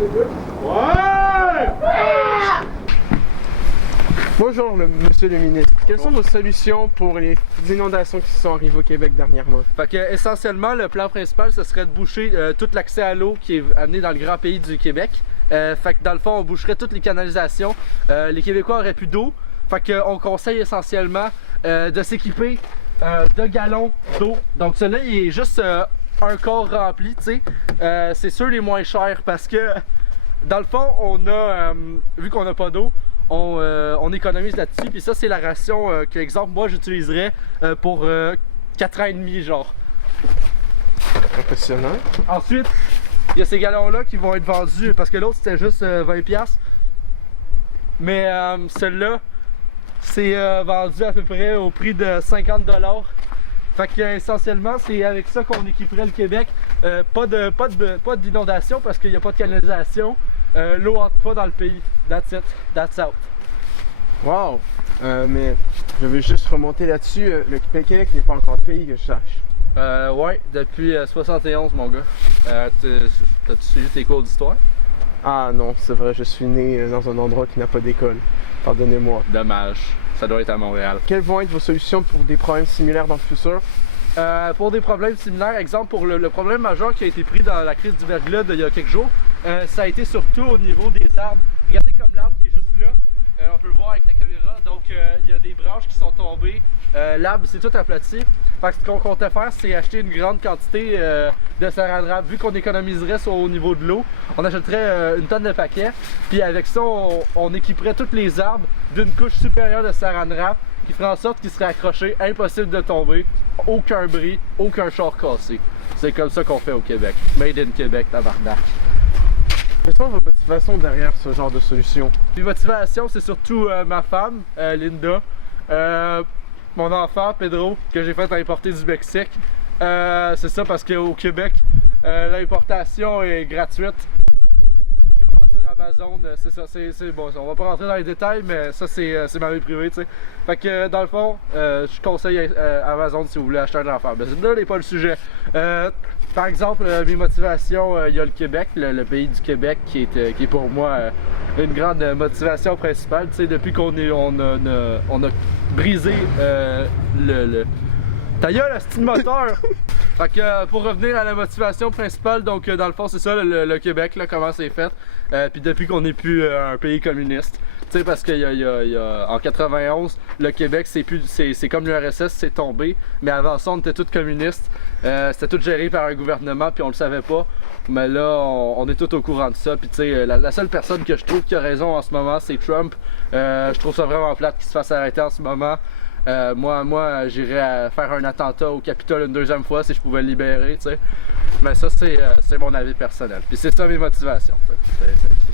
Ouais! Bonjour, monsieur le ministre. Quelles sont vos solutions pour les inondations qui sont arrivées au Québec dernièrement? Fait que, essentiellement, le plan principal, ce serait de boucher tout l'accès à l'eau qui est amené dans le grand pays du Québec. Fait que dans le fond, on boucherait toutes les canalisations. Les Québécois auraient plus d'eau. Fait qu'on conseille essentiellement de s'équiper de gallons d'eau. Donc celui-là, il est juste un quart rempli, tu sais. C'est sûr les moins chers parce que, dans le fond, on a, vu qu'on n'a pas d'eau, on économise là-dessus. Puis ça, c'est la ration que, exemple, moi, j'utiliserais pour 4 ans et demi, genre. Impressionnant. Ensuite, il y a ces gallons-là qui vont être vendus, parce que l'autre, c'était juste 20$. Mais celui-là, c'est vendu à peu près au prix de 50$. Fait que essentiellement, c'est avec ça qu'on équiperait le Québec. Pas d'inondation parce qu'il n'y a pas de canalisation. L'eau entre pas dans le pays. That's it. That's out. Wow! Mais je vais juste remonter là-dessus. Le Québec n'est pas encore le pays que je sache. Ouais, depuis 71, mon gars. T'as-tu suivi tes cours d'histoire? Ah non, c'est vrai, je suis né dans un endroit qui n'a pas d'école. Pardonnez-moi. Dommage. Ça doit être à Montréal. Quelles vont être vos solutions pour des problèmes similaires dans le futur? Pour des problèmes similaires, exemple pour le problème majeur qui a été pris dans la crise du verglas il y a quelques jours, ça a été surtout au niveau des arbres. Regardez comme l'arbre qui est juste là, on peut le voir avec la caméra, donc il y a des branches qui sont tombées, l'arbre c'est tout aplati. Fait que ce qu'on comptait faire, c'est acheter une grande quantité de saran wrap. Vu qu'on économiserait au niveau de l'eau, on achèterait une tonne de paquets, puis avec ça on équiperait tous les arbres d'une couche supérieure de saran wrap qui ferait en sorte qu'ils seraient accrochés, impossible de tomber, aucun bris, aucun char cassé. C'est comme ça qu'on fait au Québec. Made in Québec, tabarnak. Quelles sont vos motivations derrière ce genre de solution? Mes motivations, c'est surtout ma femme, Linda, mon enfant, Pedro, que j'ai fait importer du Mexique. C'est ça parce qu'au Québec, l'importation est gratuite. Sur Amazon, c'est ça, c'est bon. On va pas rentrer dans les détails, mais ça, c'est ma vie privée, tu sais. Fait que, dans le fond, je conseille Amazon si vous voulez acheter un enfant. Mais là, n'est pas le sujet. Par exemple, mes motivations, il y a le Québec, le pays du Québec, qui est pour moi une grande motivation principale. Tu sais, depuis qu'on a brisé ta gueule, la style moteur! Fait que pour revenir à la motivation principale, donc dans le fond c'est ça le Québec, là, comment c'est fait. Puis depuis qu'on n'est plus un pays communiste. Tu sais, parce qu'en 91, le Québec c'est comme l'URSS, c'est tombé. Mais avant ça, on était tous communistes. C'était tout géré par un gouvernement, puis on le savait pas. Mais là, on est tous au courant de ça. Puis tu sais, la seule personne que je trouve qui a raison en ce moment, c'est Trump. Je trouve ça vraiment plate qu'il se fasse arrêter en ce moment. Moi j'irais faire un attentat au Capitole une deuxième fois si je pouvais le libérer, tu sais. Mais ça, c'est mon avis personnel. Puis c'est ça mes motivations.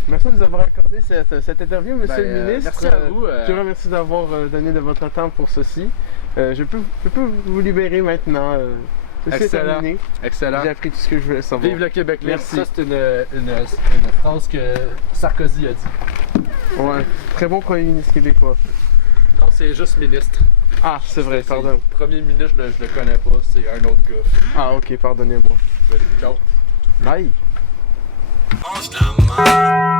Merci de nous avoir accordé cette interview, monsieur le ministre. Merci à vous. Je vous remercie d'avoir donné de votre temps pour ceci. Je peux vous libérer maintenant. Ceci est terminé. Excellent. J'ai appris tout ce que je voulais savoir. Vive le Québec. Merci. Ça, c'est une phrase que Sarkozy a dit. Ouais, très bon premier ministre québécois. Non, c'est juste ministre. Ah, c'est vrai, pardon. Premier ministre, je le connais pas, c'est un autre gars. Ah, ok, pardonnez-moi. Ciao. Bye. Mange la main.